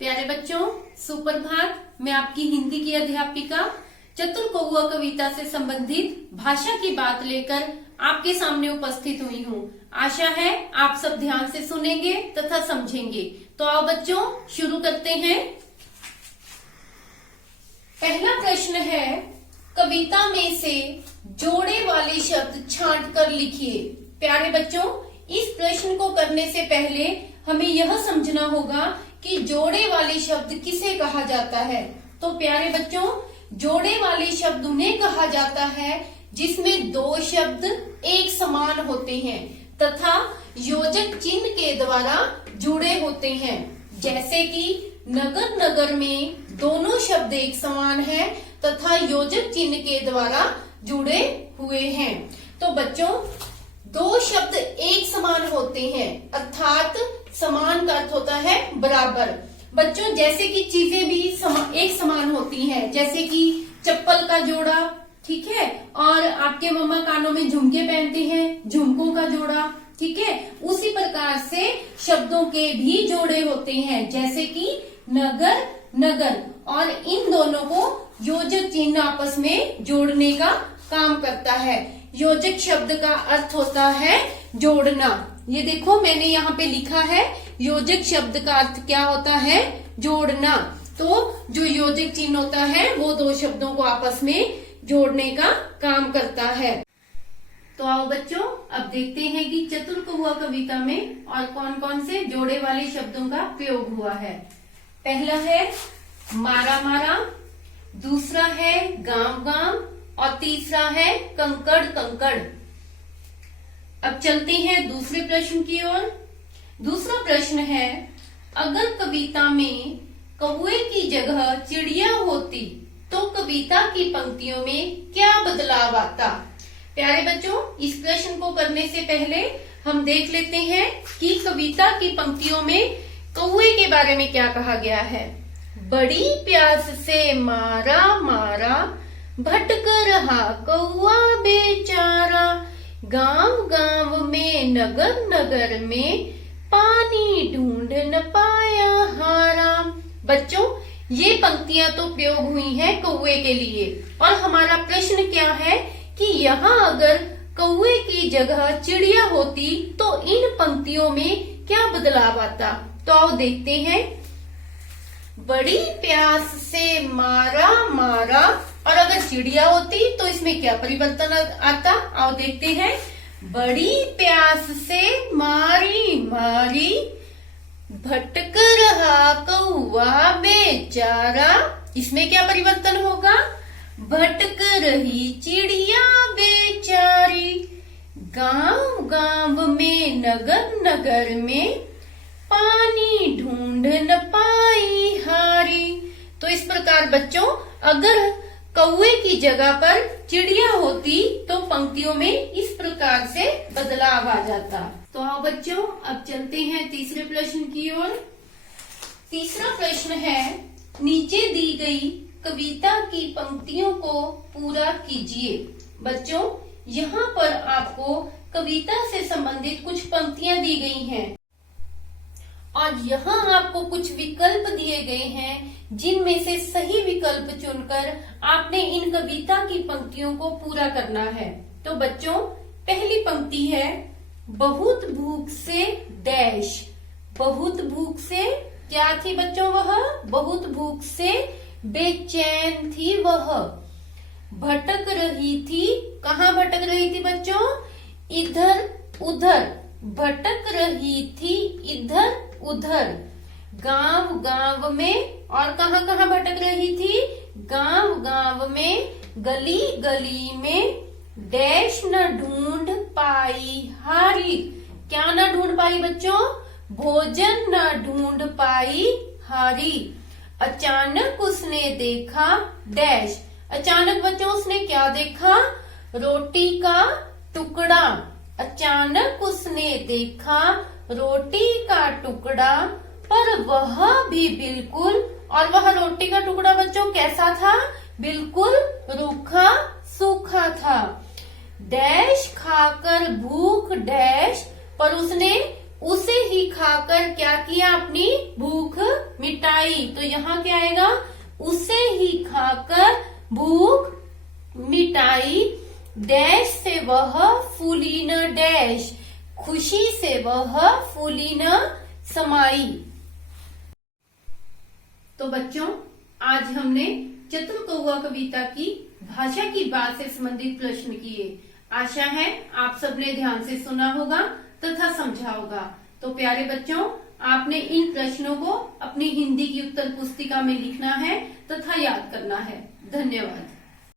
प्यारे बच्चों, सुप्रभात। मैं आपकी हिंदी की अध्यापिका चतुर कौआ कविता से संबंधित भाषा की बात लेकर आपके सामने उपस्थित हुई हूँ। आशा है आप सब ध्यान से सुनेंगे तथा समझेंगे। तो आओ बच्चों, शुरू करते हैं। पहला प्रश्न है, कविता में से जोड़े वाले शब्द छांट कर लिखिए। प्यारे बच्चों, इस प्रश्न को करने से पहले हमें यह समझना होगा कि जोड़े वाले शब्द किसे कहा जाता है। तो प्यारे बच्चों, जोड़े वाले शब्द उन्हें कहा जाता है जिसमें दो शब्द एक समान होते हैं तथा योजक चिन्ह के द्वारा जुड़े होते हैं। जैसे कि नगर नगर में दोनों शब्द एक समान हैं तथा योजक चिन्ह के द्वारा जुड़े हुए हैं। तो बच्चों, दो शब्द एक समान होते हैं अर्थात समान का अर्थ होता है बराबर। बच्चों, जैसे कि चीजें भी एक समान होती हैं, जैसे कि चप्पल का जोड़ा, ठीक है, और आपके मम्मा कानों में झुमके पहनते हैं, झुमकों का जोड़ा, ठीक है। उसी प्रकार से शब्दों के भी जोड़े होते हैं, जैसे कि नगर नगर, और इन दोनों को योजक चिन्ह आपस में जोड़ने का काम करता है। योजक शब्द का अर्थ होता है जोड़ना। ये देखो, मैंने यहाँ पे लिखा है योजक शब्द का अर्थ क्या होता है, जोड़ना। तो जो योजक चिन्ह होता है वो दो शब्दों को आपस में जोड़ने का काम करता है। तो आओ बच्चों, अब देखते हैं कि चतुर कौआ कविता में और कौन कौन से जोड़े वाले शब्दों का प्रयोग हुआ है। पहला है मारा मारा, दूसरा है गांव गांव, और तीसरा है कंकड़ कंकड़। अब चलते हैं दूसरे प्रश्न की ओर। दूसरा प्रश्न है, अगर कविता में कौवे की जगह चिड़िया होती तो कविता की पंक्तियों में क्या बदलाव आता। प्यारे बच्चों, इस प्रश्न को करने से पहले हम देख लेते हैं कि कविता की पंक्तियों में कौवे के बारे में क्या कहा गया है। बड़ी प्यास से मारा मारा, भटक रहा कौआ बेचारा, गांव गांव में नगर नगर में, पानी ढूंढ न पाया हारा। बच्चों, ये पंक्तियां तो प्रयोग हुई हैं कौवे के लिए, और हमारा प्रश्न क्या है कि यहाँ अगर कौवे की जगह चिड़िया होती तो इन पंक्तियों में क्या बदलाव आता। तो आओ देखते हैं। बड़ी प्यास से मारा मारा, और अगर चिड़िया होती तो इसमें क्या परिवर्तन आता, आओ देखते हैं। बड़ी प्यास से मारी मारी, भटक रहा कौवा बेचारा, इसमें क्या परिवर्तन होगा। भटक रही चिड़िया बेचारी, गांव गांव में नगर नगर में, पानी ढूंढ न पाई हारी। तो इस प्रकार बच्चों, अगर कौवे की जगह पर चिड़िया होती तो पंक्तियों में इस प्रकार से बदलाव आ जाता। तो आओ बच्चों, अब चलते हैं तीसरे प्रश्न की ओर। तीसरा प्रश्न है, नीचे दी गई कविता की पंक्तियों को पूरा कीजिए। बच्चों, यहाँ पर आपको कविता से संबंधित कुछ पंक्तियां दी गई हैं और यहाँ आपको कुछ विकल्प दिए गए हैं, जिनमें से सही विकल्प चुनकर आपने इन कविता की पंक्तियों को पूरा करना है। तो बच्चों, पहली पंक्ति है, बहुत भूख से डैश। बहुत भूख से क्या थी बच्चों वह, बहुत भूख से बेचैन थी वह, भटक रही थी। कहाँ भटक रही थी बच्चों, इधर उधर, भटक रही थी इधर उधर, गांव गांव में, और कहाँ कहाँ भटक रही थी, गांव गांव में, गली गली में, डैश न ढूंढ पाई हारी। क्या न ढूंढ पाई बच्चों, भोजन न ढूंढ पाई हारी। अचानक उसने देखा डैश। अचानक बच्चों उसने क्या देखा, रोटी का टुकड़ा। अचानक उसने देखा रोटी का टुकड़ा, पर वह भी बिल्कुल, और वह रोटी का टुकड़ा बच्चों कैसा था, बिल्कुल रूखा सूखा था। डैश खाकर भूख डैश, पर उसने उसे ही खाकर क्या किया, अपनी भूख मिटाई। तो यहाँ क्या आएगा, उसे ही खाकर भूख मिटाई, डैश से वह फूली न डैश, खुशी से वह फूली न समाई। तो बच्चों, आज हमने चतुर कौआ कविता की भाषा की बात से संबंधित प्रश्न किए। आशा है आप सबने ध्यान से सुना होगा तथा समझा होगा। तो प्यारे बच्चों, आपने इन प्रश्नों को अपनी हिंदी की उत्तर पुस्तिका में लिखना है तथा याद करना है। धन्यवाद।